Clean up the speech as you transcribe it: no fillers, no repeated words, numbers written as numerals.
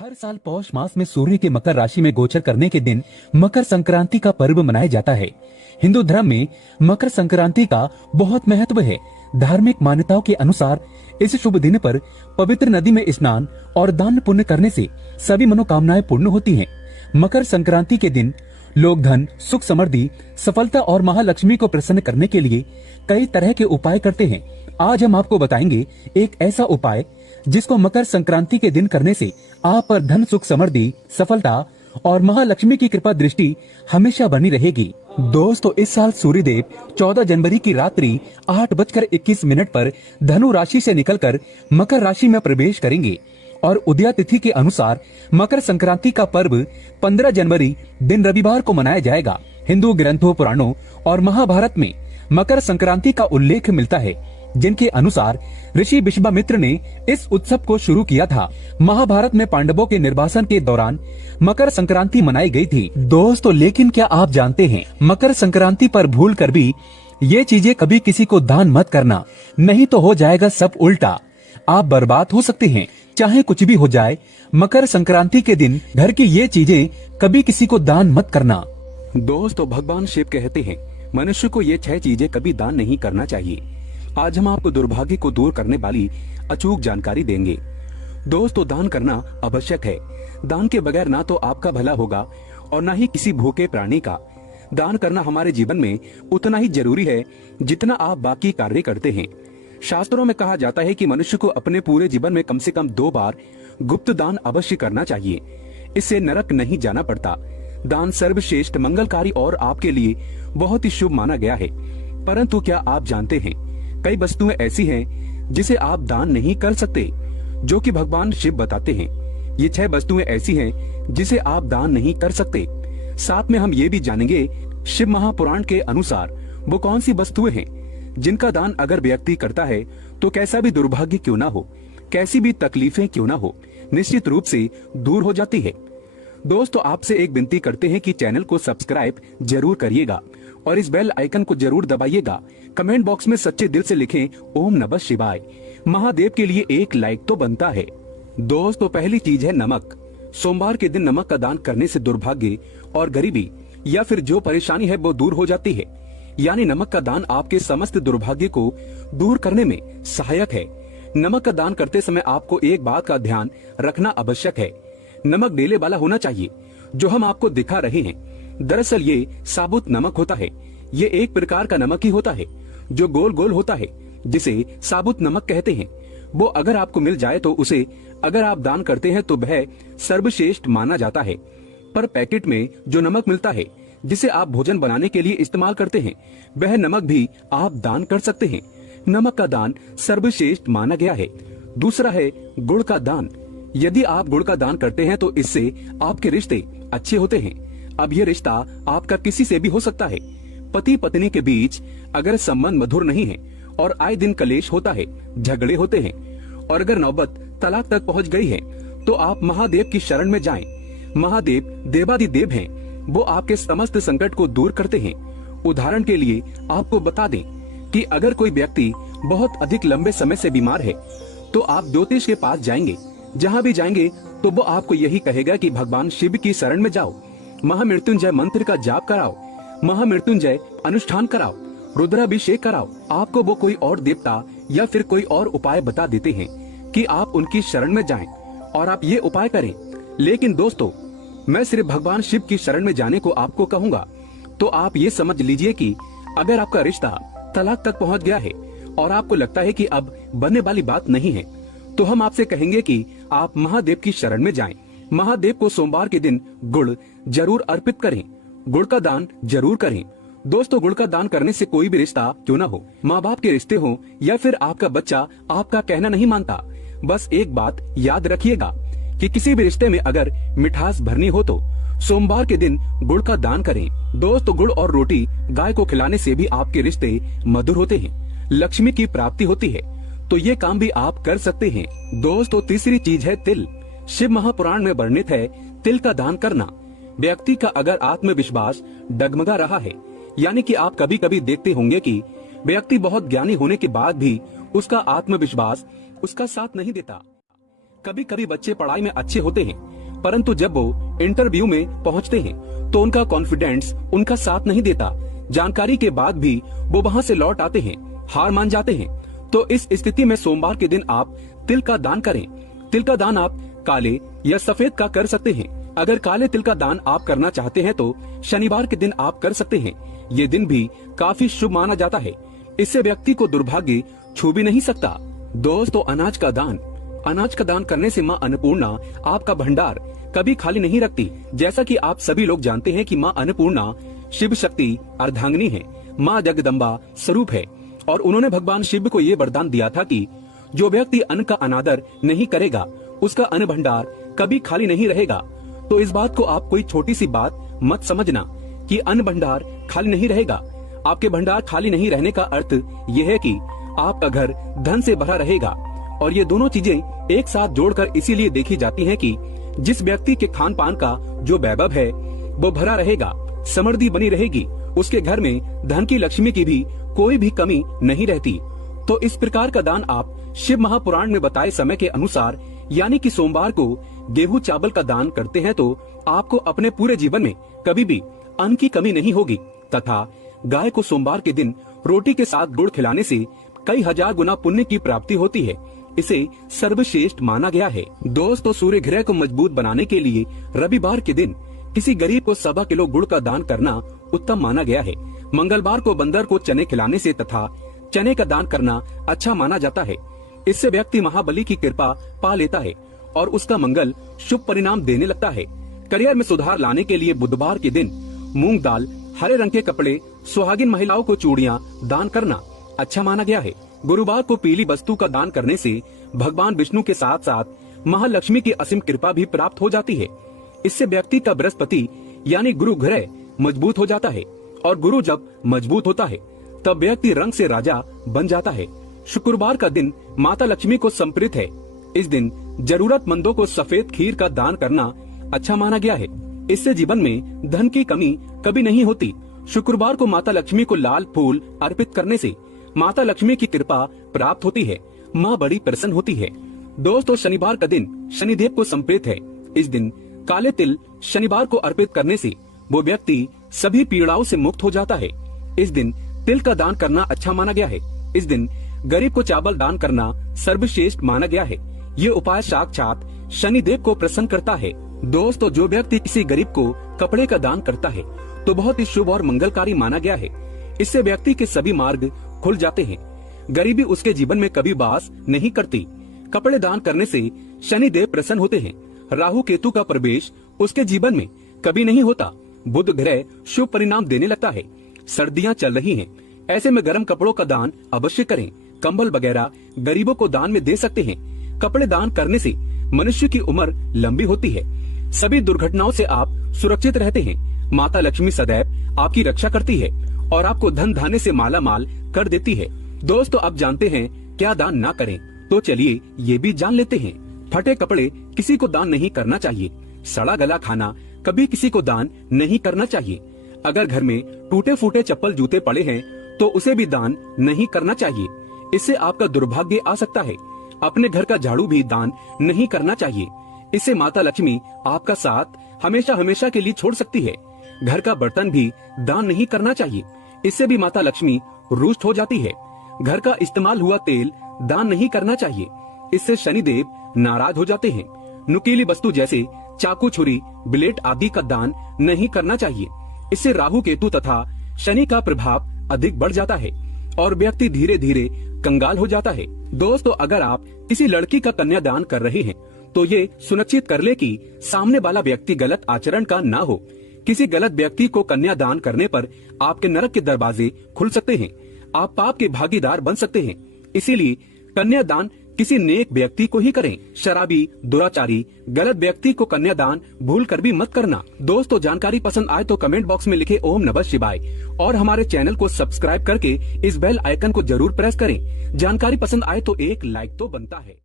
हर साल पौष मास में सूर्य के मकर राशि में गोचर करने के दिन मकर संक्रांति का पर्व मनाया जाता है। हिंदू धर्म में मकर संक्रांति का बहुत महत्व है। धार्मिक मान्यताओं के अनुसार इस शुभ दिन पर पवित्र नदी में स्नान और दान पुण्य करने से सभी मनोकामनाएं पूर्ण होती हैं। मकर संक्रांति के दिन लोग धन, सुख, समृद्धि, सफलता और महालक्ष्मी को प्रसन्न करने के लिए कई तरह के उपाय करते हैं। आज हम आपको बताएंगे एक ऐसा उपाय जिसको मकर संक्रांति के दिन करने से आप पर धन, सुख, समृद्धि, सफलता और महालक्ष्मी की कृपा दृष्टि हमेशा बनी रहेगी। दोस्तों, इस साल सूर्यदेव 14 जनवरी की रात्रि 8:21 पर धनु राशि से निकलकर मकर राशि में प्रवेश करेंगे और उदया तिथि के अनुसार मकर संक्रांति का पर्व 15 जनवरी दिन रविवार को मनाया जाएगा। हिंदू ग्रंथों, पुराणों और महाभारत में मकर संक्रांति का उल्लेख मिलता है, जिनके अनुसार ऋषि विश्वामित्र ने इस उत्सव को शुरू किया था। महाभारत में पांडवों के निर्वासन के दौरान मकर संक्रांति मनाई गई थी। दोस्तों, लेकिन क्या आप जानते हैं मकर संक्रांति पर भूल कर भी ये चीजें कभी किसी को दान मत करना, नहीं तो हो जाएगा सब उल्टा। आप बर्बाद हो सकते हैं। चाहे कुछ भी हो जाए, मकर संक्रांति के दिन घर की ये चीजें कभी किसी को दान मत करना। दोस्तों, भगवान शिव कहते हैं मनुष्य को ये 6 चीजें कभी दान नहीं करना चाहिए। आज हम आपको दुर्भाग्य को दूर करने वाली अचूक जानकारी देंगे। दोस्तों, दान करना आवश्यक है। दान के बगैर ना तो आपका भला होगा और ना ही किसी भूखे प्राणी का। दान करना हमारे जीवन में उतना ही जरूरी है जितना आप बाकी कार्य करते हैं। शास्त्रों में कहा जाता है कि मनुष्य को अपने पूरे जीवन में कम से कम 2 बार गुप्त दान अवश्य करना चाहिए। इससे नरक नहीं जाना पड़ता। दान सर्वश्रेष्ठ, मंगलकारी और आपके लिए बहुत ही शुभ माना गया है। परंतु क्या आप जानते हैं कई वस्तुएं ऐसी हैं जिसे आप दान नहीं कर सकते, जो कि भगवान शिव बताते हैं। ये 6 वस्तुएं ऐसी हैं जिसे आप दान नहीं कर सकते। साथ में हम ये भी जानेंगे शिव महापुराण के अनुसार वो कौन सी वस्तुएं हैं जिनका दान अगर व्यक्ति करता है तो कैसा भी दुर्भाग्य क्यों ना हो, कैसी भी तकलीफें क्यों ना हो, निश्चित रूप से दूर हो जाती है। दोस्तों, आपसे एक विनती करते हैं कि चैनल को सब्सक्राइब जरूर करिएगा और इस बेल आइकन को जरूर दबाइएगा। कमेंट बॉक्स में सच्चे दिल से लिखें ओम नमः शिवाय। महादेव के लिए एक लाइक तो बनता है। दोस्तों, पहली चीज है नमक। सोमवार के दिन नमक का दान करने से दुर्भाग्य और गरीबी या फिर जो परेशानी है वो दूर हो जाती है। यानी नमक का दान आपके समस्त दुर्भाग्य को दूर करने में सहायक है। नमक का दान करते समय आपको एक बात का ध्यान रखना आवश्यक है। नमक डेले वाला होना चाहिए। जो हम आपको दिखा रहे हैं दरअसल ये साबुत नमक होता है। ये एक प्रकार का नमक ही होता है जो गोल गोल होता है, जिसे साबुत नमक कहते हैं। वो अगर आपको मिल जाए तो उसे अगर आप दान करते हैं तो वह सर्वश्रेष्ठ माना जाता है। पर पैकेट में जो नमक मिलता है जिसे आप भोजन बनाने के लिए इस्तेमाल करते हैं, वह नमक भी आप दान कर सकते हैं। नमक का दान सर्वश्रेष्ठ माना गया है। दूसरा है गुड़ का दान। यदि आप गुड़ का दान करते हैं तो इससे आपके रिश्ते अच्छे होते हैं। अब यह रिश्ता आपका किसी से भी हो सकता है। पति पत्नी के बीच अगर संबंध मधुर नहीं है और आए दिन कलेश होता है, झगड़े होते हैं और अगर नौबत तलाक तक पहुंच गई है तो आप महादेव की शरण में जाएं। महादेव देवादिदेव हैं। वो आपके समस्त संकट को दूर करते हैं। उदाहरण के लिए आपको बता दें कि अगर कोई व्यक्ति बहुत अधिक लंबे समय से बीमार है तो आप ज्योतिष के पास जाएंगे। जहाँ भी जाएंगे तो वो आपको यही कहेगा कि भगवान शिव की शरण में जाओ, महामृत्युंजय मंत्र का जाप कराओ, महामृत्युंजय अनुष्ठान कराओ, रुद्राभिषेक कराओ। आपको वो कोई और देवता या फिर कोई और उपाय बता देते हैं कि आप उनकी शरण में जाएं और आप ये उपाय करें। लेकिन दोस्तों, मैं सिर्फ भगवान शिव की शरण में जाने को आपको कहूंगा। तो आप ये समझ लीजिए कि अगर आपका रिश्ता तलाक तक पहुंच गया है और आपको लगता है कि अब बनने वाली बात नहीं है, तो हम आपसे कहेंगे कि आप महादेव की शरण में जाएं। महादेव को सोमवार के दिन गुड़ जरूर अर्पित करें। गुड़ का दान जरूर करें। दोस्तों, गुड़ का दान करने से कोई भी रिश्ता क्यों ना हो, माँ बाप के रिश्ते हो या फिर आपका बच्चा आपका कहना नहीं मानता, बस एक बात याद रखिएगा कि किसी भी रिश्ते में अगर मिठास भरनी हो तो सोमवार के दिन गुड़ का दान करें। दोस्तों, गुड़ और रोटी गाय को खिलाने से भी आपके रिश्ते मधुर होते हैं, लक्ष्मी की प्राप्ति होती है। तो ये काम भी आप कर सकते हैं। दोस्तों, तीसरी चीज है तिल। शिव महापुराण में वर्णित है तिल का दान करना। व्यक्ति का अगर आत्मविश्वास डगमगा रहा है, यानी कि आप कभी कभी देखते होंगे कि व्यक्ति बहुत ज्ञानी होने के बाद भी उसका आत्मविश्वास उसका साथ नहीं देता, कभी कभी बच्चे पढ़ाई में अच्छे होते हैं, परंतु जब वो इंटरव्यू में पहुंचते हैं तो उनका कॉन्फिडेंस उनका साथ नहीं देता। जानकारी के बाद भी वो वहां से लौट आते हैं, हार मान जाते हैं। तो इस स्थिति में सोमवार के दिन आप तिल का दान करें। तिल का दान आप काले या सफेद का कर सकते हैं। अगर काले तिल का दान आप करना चाहते हैं तो शनिवार के दिन आप कर सकते हैं। ये दिन भी काफी शुभ माना जाता है। इससे व्यक्ति को दुर्भाग्य छू भी नहीं सकता। दोस्तों, अनाज का दान करने से माँ अन्नपूर्णा आपका भंडार कभी खाली नहीं रखती। जैसा कि आप सभी लोग जानते हैं कि माँ अन्नपूर्णा शिव शक्ति अर्धांगिनी है, माँ जगदम्बा स्वरूप है और उन्होंने भगवान शिव को ये वरदान दिया था कि जो व्यक्ति अन्न का अनादर नहीं करेगा उसका अन्न भंडार कभी खाली नहीं रहेगा। तो इस बात को आप कोई छोटी सी बात मत समझना कि अन्न भंडार खाली नहीं रहेगा। आपके भंडार खाली नहीं रहने का अर्थ यह है कि आपका घर धन से भरा रहेगा। और ये दोनों चीजें एक साथ जोड़कर इसीलिए देखी जाती हैं कि जिस व्यक्ति के खान पान का जो वैभव है वो भरा रहेगा, समृद्धि बनी रहेगी, उसके घर में धन की लक्ष्मी की भी कोई भी कमी नहीं रहती। तो इस प्रकार का दान आप शिव महापुराण में बताए समय के अनुसार यानी कि सोमवार को गेहूं चावल का दान करते हैं तो आपको अपने पूरे जीवन में कभी भी अन्न की कमी नहीं होगी। तथा गाय को सोमवार के दिन रोटी के साथ गुड़ खिलाने से कई हजार गुना पुण्य की प्राप्ति होती है। इसे सर्वश्रेष्ठ माना गया है। दोस्तों, सूर्य ग्रह को मजबूत बनाने के लिए रविवार के दिन किसी गरीब को 1.25 किलो गुड़ का दान करना उत्तम माना गया है। मंगलवार को बंदर को चने खिलाने से तथा चने का दान करना अच्छा माना जाता है। इससे व्यक्ति महाबली की कृपा पा लेता है और उसका मंगल शुभ परिणाम देने लगता है। करियर में सुधार लाने के लिए बुधवार के दिन मूंग दाल, हरे रंग के कपड़े, सुहागिन महिलाओं को चूड़ियां दान करना अच्छा माना गया है। गुरुवार को पीली वस्तु का दान करने से भगवान विष्णु के साथ साथ महालक्ष्मी की असीम कृपा भी प्राप्त हो जाती है। इससे व्यक्ति का बृहस्पति यानी गुरु ग्रह मजबूत हो जाता है और गुरु जब मजबूत होता है तब व्यक्ति रंग से राजा बन जाता है। शुक्रवार का दिन माता लक्ष्मी को समर्पित है। इस दिन जरूरतमंदों को सफेद खीर का दान करना अच्छा माना गया है। इससे जीवन में धन की कमी कभी नहीं होती। शुक्रवार को माता लक्ष्मी को लाल फूल अर्पित करने से माता लक्ष्मी की कृपा प्राप्त होती है, माँ बड़ी प्रसन्न होती है। दोस्तों, शनिवार का दिन शनिदेव को समर्पित है। इस दिन काले तिल शनिवार को अर्पित करने से वो व्यक्ति सभी पीड़ाओं से मुक्त हो जाता है। इस दिन तिल का दान करना अच्छा माना गया है। इस दिन गरीब को चावल दान करना सर्वश्रेष्ठ माना गया है। ये उपाय साक्षात शनिदेव को प्रसन्न करता है। दोस्तों, जो व्यक्ति किसी गरीब को कपड़े का दान करता है तो बहुत ही शुभ और मंगलकारी माना गया है। इससे व्यक्ति के सभी मार्ग खुल जाते हैं, गरीबी उसके जीवन में कभी वास नहीं करती। कपड़े दान करने से शनिदेव प्रसन्न होते हैं। राहु केतु का प्रवेश उसके जीवन में कभी नहीं होता। बुध ग्रह शुभ परिणाम देने लगता है। सर्दियां चल रही हैं, ऐसे में गर्म कपड़ों का दान अवश्य करें। कंबल वगैरह गरीबों को दान में दे सकते हैं। कपड़े दान करने से मनुष्य की उम्र लंबी होती है। सभी दुर्घटनाओं से आप सुरक्षित रहते हैं। माता लक्ष्मी सदैव आपकी रक्षा करती है और आपको धन धान्य से माला माल कर देती है। दोस्तों, अब जानते हैं क्या दान ना करें, तो चलिए ये भी जान लेते हैं। फटे कपड़े किसी को दान नहीं करना चाहिए। सड़ा गला खाना कभी किसी को दान नहीं करना चाहिए। अगर घर में टूटे फूटे चप्पल जूते पड़े हैं तो उसे भी दान नहीं करना चाहिए। इससे आपका दुर्भाग्य आ सकता है। अपने घर का झाड़ू भी दान नहीं करना चाहिए। इससे माता लक्ष्मी आपका साथ हमेशा हमेशा के लिए छोड़ सकती है। घर का बर्तन भी दान नहीं करना चाहिए। इससे भी माता लक्ष्मी रुष्ट हो जाती है। घर का इस्तेमाल हुआ तेल दान नहीं करना चाहिए। इससे शनिदेव नाराज हो जाते हैं। नुकीली वस्तु जैसे चाकू, छुरी, ब्लेड आदि का दान नहीं करना चाहिए। इससे राहु केतु तथा शनि का प्रभाव अधिक बढ़ जाता है और व्यक्ति धीरे धीरे कंगाल हो जाता है। दोस्तों, अगर आप किसी लड़की का कन्यादान कर रहे हैं तो ये सुनिश्चित कर ले कि सामने वाला व्यक्ति गलत आचरण का ना हो। किसी गलत व्यक्ति को कन्यादान करने पर आपके नरक के दरवाजे खुल सकते हैं। आप पाप के भागीदार बन सकते हैं। इसीलिए कन्यादान किसी नेक व्यक्ति को ही करें। शराबी, दुराचारी, गलत व्यक्ति को कन्यादान भूल कर भी मत करना। दोस्तों, जानकारी पसंद आए तो कमेंट बॉक्स में लिखे ओम नमः शिवाय और हमारे चैनल को सब्सक्राइब करके इस बेल आइकन को जरूर प्रेस करें। जानकारी पसंद आए तो एक लाइक तो बनता है।